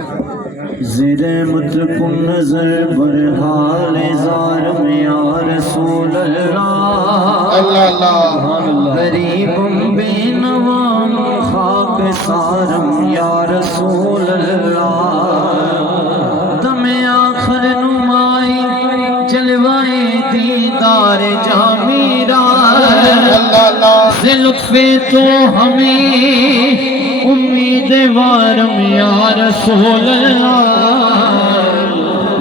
ज़िरे मुतकुन नजर बरहाल ज़ार में या रसूल अल्लाह गरीबुम बेनवाम खाक सारम या रसूल अल्लाह तमे आखिर नुमाई जलवाए दीदार जामीरा से लुत्फ़े तो हमें उम्मीदवारम या रसूल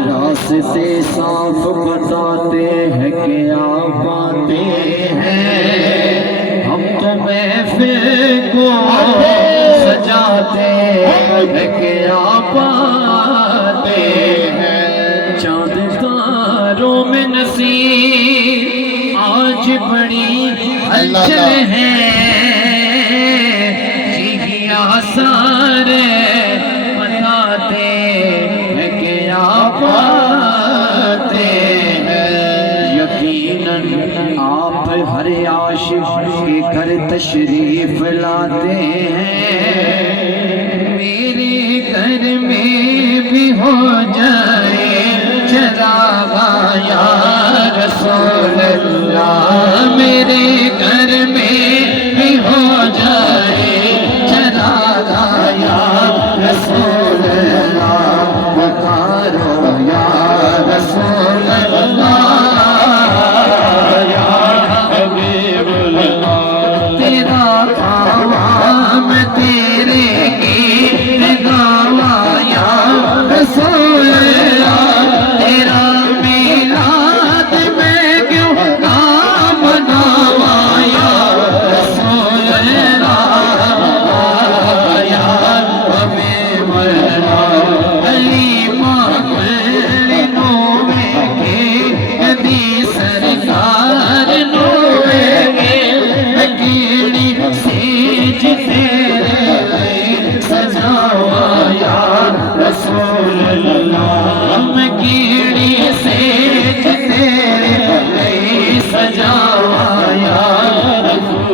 रास्ते साफ बताते हैं क्या बातें हैं हम तो महफिल को सजाते हैं क्या बातें हैं चाँद तारों में नसीब आज बड़ी हलचल है सारे बताते हैं क्या बातें हैं यकीनन आप हर आशिक के घर तशरीफ लाते हैं मेरे घर में भी हो जाए चरागा या रसूल अल्लाह मेरे घर में भी हो जाए रसूल अल्लाह पुकारो या रसूल अल्लाह या हबीबुल्लाह तेरा काम तेरे गीत गावा या रसूल अल्लाह तेरा मिलाद में क्यों नाम मनावा या रसूल अल्लाह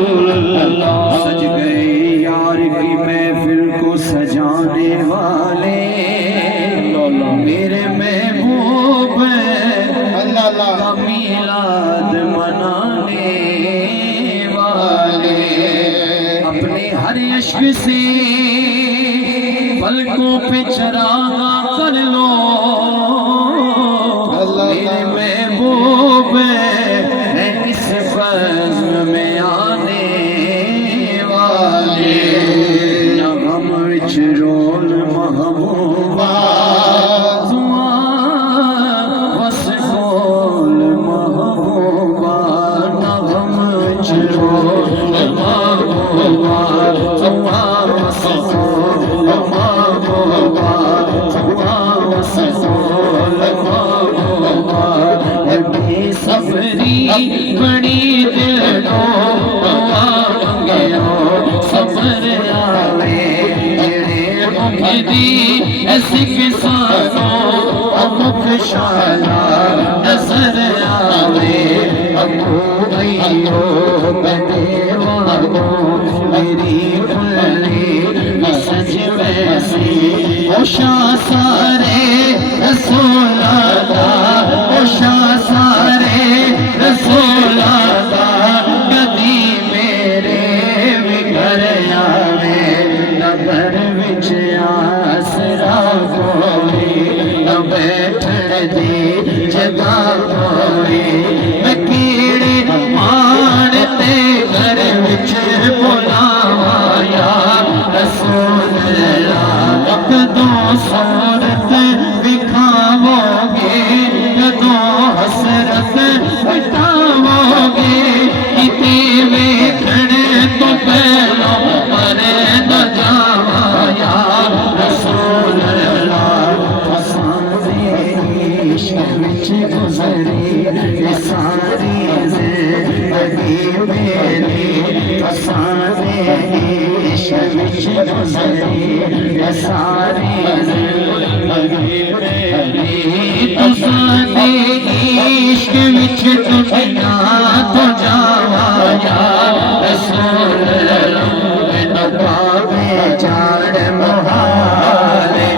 सज गए यार की महफिल को सजाने वाले मेरे महबूब का मिलाद मनाने वाले अपने हर इश्क से पलकों पे चरागा कर लो मेरे महबूब है इस फज़्ल में आने वाले नगम which role Mehbooba वसफोल Mehbooba नगम which role महबूबा वसफोल महबूबा वसफोल महबूबा सफरी बड़ी दिल को सफर आवे दी ऐसी किसानों अमुक शाला नजर आवे अबू भैयो बदेवानो मेरी फुल्ली सज वैसी ओशा सारे रसूल अल्लाह ओशा सारे रसूल अल्लाह कदी मेरे भी घर आवे नगर विच आसरा कोई न बैठण दी जगह कोई मैं कीड़ी मान ते घर विच बुलावा या रसूल अल्लाह कदों सूरत दिखावोगे कदों हसरत मिटावोगे किते वेखण तो पहलो मरे न जावा या रसूल अल्लाह सारे इश्क विच गुज़री सारी ज़िंदगी मेरी सारे इश्क विच गुज़री सारी ज़िंदगी मेरी सारे इश्क विच दुनिया तो जावा या रसूल अल्लाह पावे जान मुहाले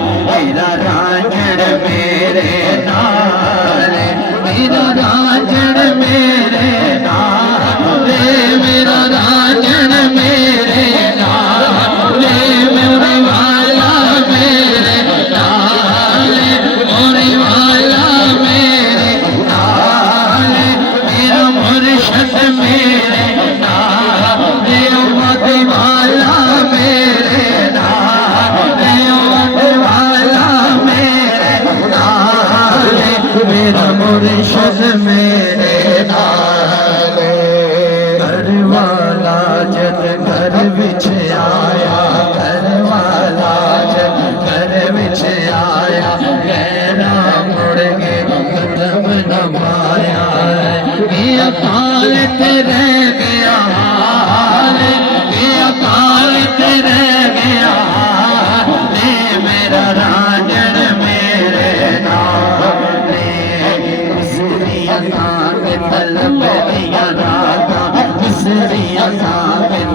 था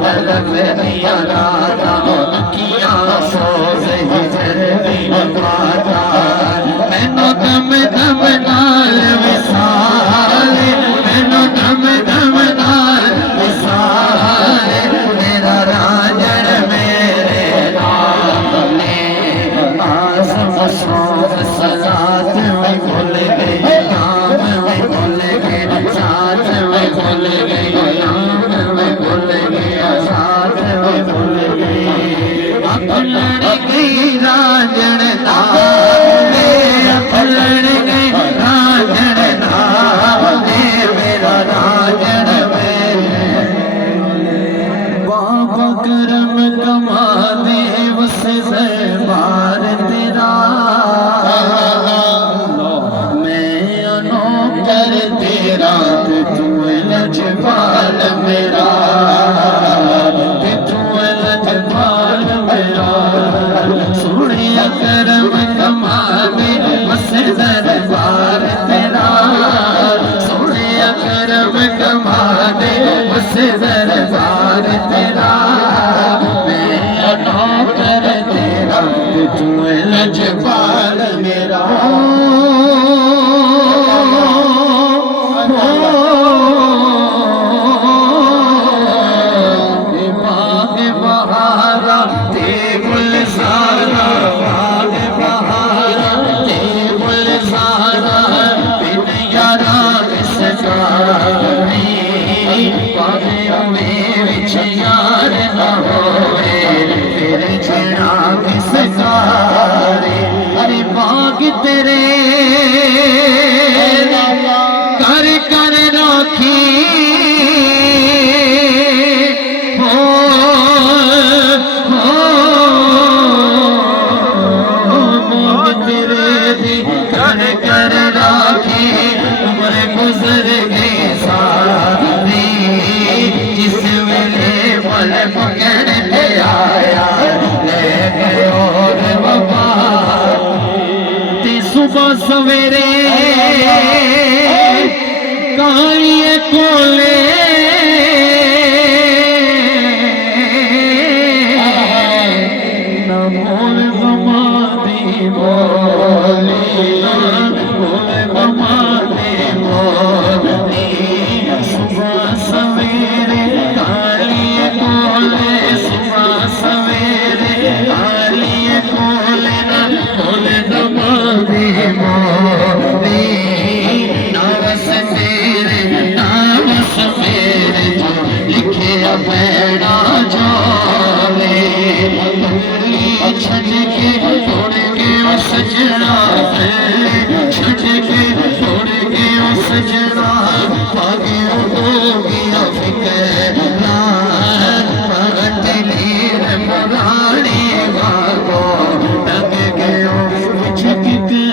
तलब दिया राता किया सोच हिजर भी खाता मैनू दम दम नाल विसाल मैनू दम दम नाल विसाल मेरा राजन मेरे नाले आसम सोम सलात में भूल गई नाम में भूल गई साथ में भूल गई नाम में भूल गई साथ में भूल गई अपलड़ गई राजन नाले अपलड़ गई राजन नाले मेरा राजन मेरे बाबा करम कमा दे उस दरबार तेरा मैं अनौकर तेरा तू लजपाल मेरा तू लजपाल मेरा सोने करम कमा दे उस दरबार तेरा सोने करम कमा दे उस दरबार तेरा मैं अनौकर तेरा तू लजपाल मेरा बाग बहारा ते गुल सारा बाग बहारा ते गुल सारा बिन यारा सजारी पावे में विच यार न होवे फिर छेड़ा किस कारी अरे बाग तेरे कर कर राखी तेरे दी कर कर राखी उम्र गुजर गई सारी जिस वेले पल पकड़ के आया ले गए और बाबा ते सुबह सवेरे कालिए कोले न बोल गमा दी बोली बोल गमा दी बोली सुबह सवेरे कालिए कोले सुबह सवेरे कालिए कोले न बोल गमा दी बोली नावस मेरे लिखे अपना जावे छज के छोड़ के वो सजना छज के छोड़ के वो सजना आगे हो गया फिकर ना नीर पुरानी वागो लग गयो छक के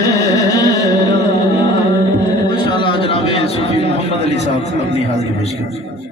इंशाल्लाह जनाब सूफी मोहम्मद अली साहब अपनी हाजिरी पेश करें।